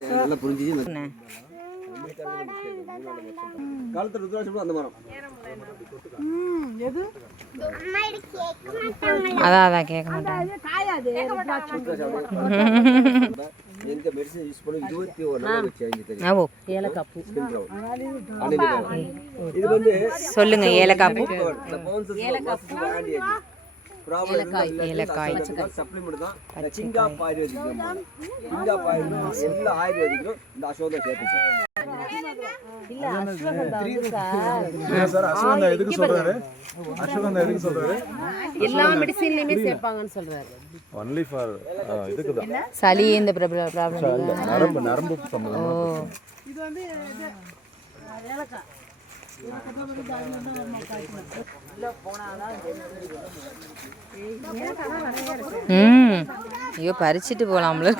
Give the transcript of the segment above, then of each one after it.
நல்லா புரிஞ்சிச்சு. காலத்துல ருத்ராட்சம் அந்த மரம். எது? அதான் கேட்க மாட்டாங்க. காயாது. எங்க மெடிசன் யூஸ் பண்ணி 21 நாள் சேஞ்ச் தெரியும். ஆவோ ஏலக்காய் பூ. இது வந்து சொல்லுங்க ஏலக்காய் பூ. ஏலக்காய் பூ ஆண்டி ஏலக்காய் சப்ளிமெண்ட் தான். சிங்கா ஆயுர்வேதிக் சிங்கா ஆயுர்வேதிக் எல்லா ஆயுர்வேதிக்கும் இந்த அசோகா சேர்த்துச்சு. இல்ல அஸ்வகந்தா சார் அஸ்வகந்தா எதுக்கு சொல்றாரு? அஸ்வகந்தா எதுக்கு சொல்றாரு? எல்லா மெடிசின்லயுமே சேர்ப்பாங்கன்னு சொல்றாரு. only for இதுக்கு தான். சளி இந்த ப்ராப்ளம் நரம்பு சம்பந்தமா. இது வந்து ஏலக்காய் ஐயோ பறிச்சிட்டு போலாம்ல.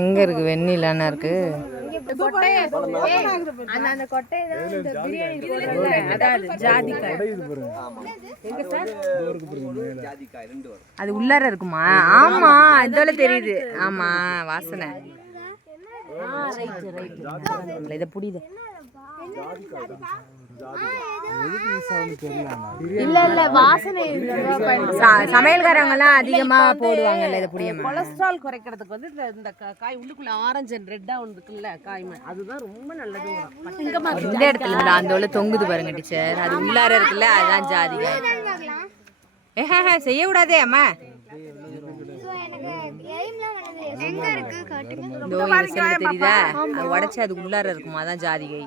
எங்க இருக்கு வெண்ணிலானா இருக்கு. அது உள்ளார இருக்குமா? ஆமா இதோட தெரியுது. ஆமா வாசனை இத புடிது. இல்ல இல்ல வாசனை சமையல்காரங்க எல்லாம் அதிகமா போடுவாங்கல்ல இத புடியமா. கொலஸ்ட்ரால் குறைக்கிறதுக்கு வந்து இந்த காய் உள்ளுக்குள்ள ஆரஞ்சு அண்ட் ரெட்டா ஒன்று இருக்குல்ல காய் அதுதான் ரொம்ப நல்லது. இந்த இடத்துல இருந்து அந்த தொங்குது பாருங்க டீச்சர். அது உள்ளார இருக்குல்ல அதுதான் ஜாதிக்காய். செய்ய கூடாதே அம்மா. தெரியுதா உடைச்சு அது உள்ளார இருக்குமா? அதான் ஜாதிக்காய்.